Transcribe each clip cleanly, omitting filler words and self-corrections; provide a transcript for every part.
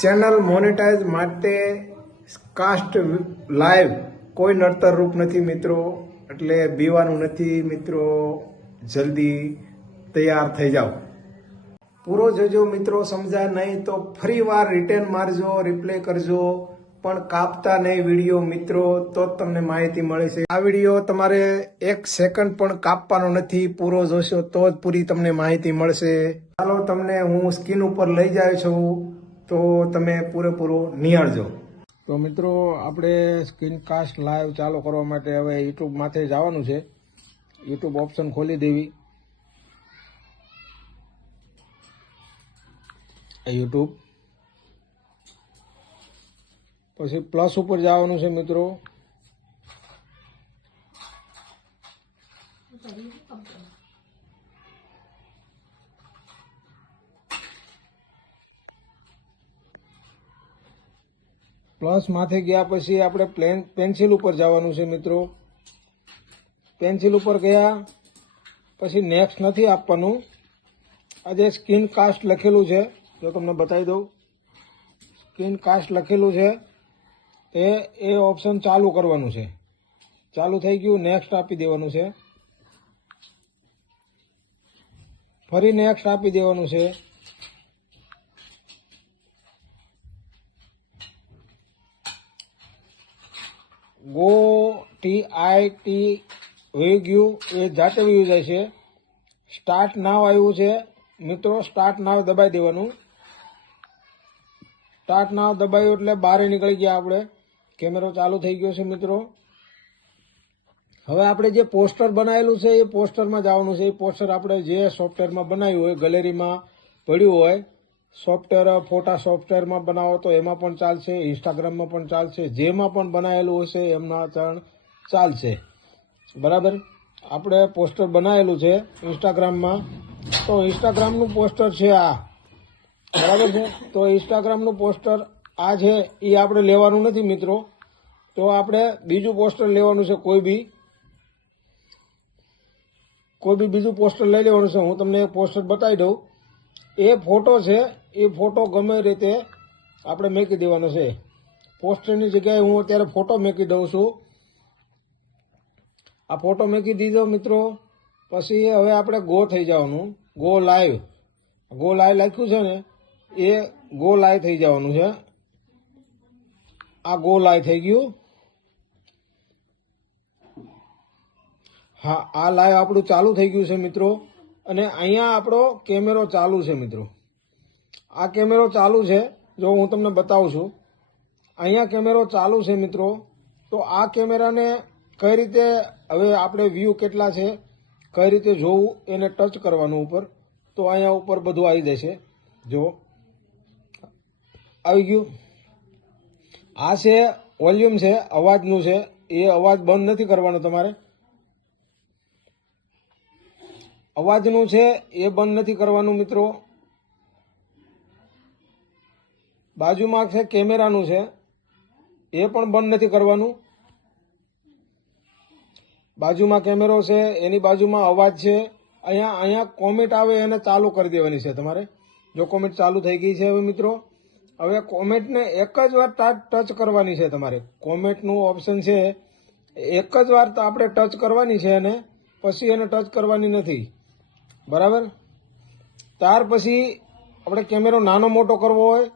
Channel monetise માટે cast live કોઈ નડતર રૂપ નથી મિત્રો, એટલે બીવાનું નથી મિત્રો, જલ્દી તૈયાર થઈ જાઓ. પૂરો જોજો મિત્રો, સમજાય નહીં તો ફરી વાર રિટર્ન મારજો, રિપ્લે કરજો, પણ કાપતા નહીં વિડીયો મિત્રો, તો જ તમને માહિતી મળે છે. આ વિડીયો તમારે 1 સેકન્ડ પણ કાપવાનો નથી, પૂરો જોશો તો જ પૂરી તમને માહિતી મળશે. ચાલો તમને હું સ્ક્રીન ઉપર લઈ જાઉં છું, તો તમે પૂરેપૂરો નિહાળજો. તો મિત્રો આપણે સ્ક્રીન કાસ્ટ લાઈવ ચાલુ કરવા માટે હવે યુટ્યુબ માથે જવાનું છે. યુટ્યુબ ઓપ્શન ખોલી દેવી. યુટ્યુબ પછી પ્લસ ઉપર જવાનું છે મિત્રો. પ્લસ માથે ગયા પછી આપણે પેન્સિલ ઉપર જવાનું છે મિત્રો. પેન્સિલ ઉપર ગયા પછી નેક્સ્ટ નથી આપવાનું. આ જે સ્ક્રીન કાસ્ટ લખેલું છે, જો તમને બતાવી દઉં, સ્ક્રીન કાસ્ટ લખેલું છે એ ઓપ્શન ચાલુ કરવાનું છે. ચાલુ થઈ ગયું, નેક્સ્ટ આપી દેવાનું છે. ફરી નેક્સ્ટ આપી દેવાનું છે. ગો TIT વહી ગયું, એ જાતે વહી જાય છે. સ્ટાર્ટ નાવ આવ્યું છે મિત્રો, સ્ટાર્ટ નાવ દબાઈ દેવાનું. સ્ટાર્ટ નાવ દબાયું એટલે બહાર નીકળી ગયા આપણે. કેમેરો ચાલુ થઈ ગયો છે મિત્રો. હવે આપણે જે પોસ્ટર બનાવેલું છે એ પોસ્ટરમાં જવાનું છે. એ પોસ્ટર આપણે જે સોફ્ટવેરમાં બનાવ્યું હોય, ગેલેરીમાં પડ્યું હોય, સોફ્ટવેર ફોટા સોફ્ટવેરમાં બનાવો તો એમાં પણ ચાલશે, ઇન્સ્ટાગ્રામમાં પણ ચાલશે, જેમાં પણ બનાવેલું હશે એમના ચાલશે. બરાબર, આપણે પોસ્ટર બનાવેલું છે ઇન્સ્ટાગ્રામમાં, તો ઇન્સ્ટાગ્રામનું પોસ્ટર છે આ. બરાબર છે, તો ઇન્સ્ટાગ્રામનું પોસ્ટર આ છે, એ આપણે લેવાનું નથી મિત્રો. તો આપણે બીજું પોસ્ટર લેવાનું છે. કોઈ બી બીજું પોસ્ટર લઈ લેવાનું છે. હું તમને એક પોસ્ટર બતાવી દઉં. એ ફોટો છે, એ ફોટો ગમે રીતે આપણે મૂકી દેવાનો છે. પોસ્ટરની જગ્યાએ હું અત્યારે ફોટો મૂકી દઉં છું. આ ફોટો મૂકી દીધો મિત્રો. પછી હવે આપણે ગો થઈ જવાનું. ગો લાઈવ લખ્યું છે ને, એ ગો લાઈવ થઈ જવાનું છે. આ ગો લાઈવ થઈ ગયું. હા, આ લાઈવ આપણું ચાલુ થઈ ગયું છે મિત્રો. અને અહીંયા આપણો કેમેરો ચાલુ છે મિત્રો. આ કેમેરો ચાલુ છે, જો હું તમને બતાવું છું. અહીંયા કેમેરો ચાલુ છે મિત્રો. તો આ કેમેરાને કઈ રીતે, હવે આપણે વ્યૂ કેટલા છે, કઈ રીતે જોવું, એને ટચ કરવાનું ઉપર, તો અહીંયા ઉપર બધું આવી જશે. જો આવી ગયું. આ છે વોલ્યુમ છે, અવાજનું છે. એ અવાજ બંધ નથી કરવાનો તમારે. અવાજનું છે એ બંધ નથી કરવાનું મિત્રો. બાજુમાં છે કેમેરાનું છે, એ પણ બંધ નથી કરવાનું. બાજુમાં કેમેરો છે, એની બાજુમાં અવાજ છે. અહીંયા કોમેન્ટ આવે એને ચાલુ કરી દેવાની છે તમારે. જો કોમેન્ટ ચાલુ થઈ ગઈ છે હવે મિત્રો, હવે કોમેન્ટને એક જ વાર ટચ કરવાની છે તમારે. કોમેન્ટનું ઓપ્શન છે, એક જ વાર તો આપણે ટચ કરવાની છે અને પછી એને ટચ કરવાની નથી. બરાબર, ત્યાર પછી આપણે કેમેરો નાનો મોટો કરવો હોય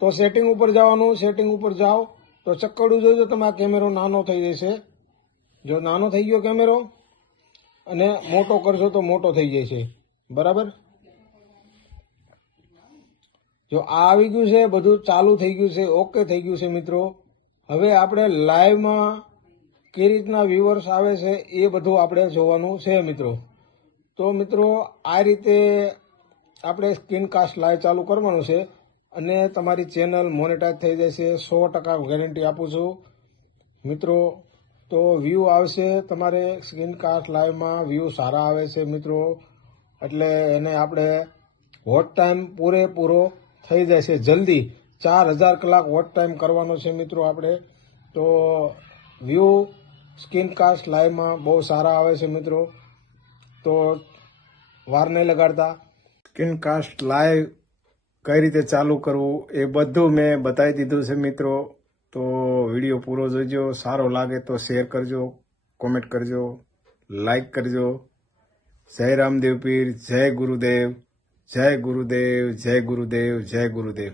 તો સેટિંગ ઉપર જવાનું. સેટિંગ ઉપર જાઓ તો ચક્કડું જોજો તમે, આ કેમેરો નાનો થઈ જશે. જો નાનો થઈ ગયો કેમેરો, અને મોટો કરશો તો મોટો થઈ જશે. બરાબર, જો આ આવી ગયું છે, બધું ચાલુ થઈ ગયું છે, ઓકે થઈ ગયું છે મિત્રો. હવે આપણે લાઈવમાં કઈ રીતના વ્યુઅર્સ આવે છે એ બધું આપણે જોવાનું છે મિત્રો. તો મિત્રો આ રીતે આપણે સ્ક્રીન કાસ્ટ લાઈવ ચાલુ કરવાનું છે અને તમારી ચેનલ મોનેટાઇઝ થઈ જશે. 100% ગેરંટી આપું છું મિત્રો. તો વ્યૂ આવશે તમારે સ્ક્રીન કાસ્ટ લાઈવમાં, વ્યૂ સારા આવે છે મિત્રો. એટલે એને આપણે વોચ ટાઈમ પૂરેપૂરો થઈ જશે જલ્દી. 4000 કલાક વોચ ટાઈમ કરવાનો છે મિત્રો આપણે. તો વ્યૂ સ્ક્રીન કાસ્ટ લાઈવમાં બહુ સારા આવે છે મિત્રો. તો વાર નહીં લગાડતા, સ્ક્રીન કાસ્ટ લાઈવ કઈ રીતે ચાલુ કરવું એ બધું મેં બતાવી દીધું છે મિત્રો. તો વિડીયો પૂરો જોજો. સારો લાગે તો શેર કરજો, કોમેન્ટ કરજો, લાઈક કરજો. જય રામદેવ પીર, જય ગુરુદેવ, જય ગુરુદેવ, જય ગુરુદેવ, જય ગુરુદેવ.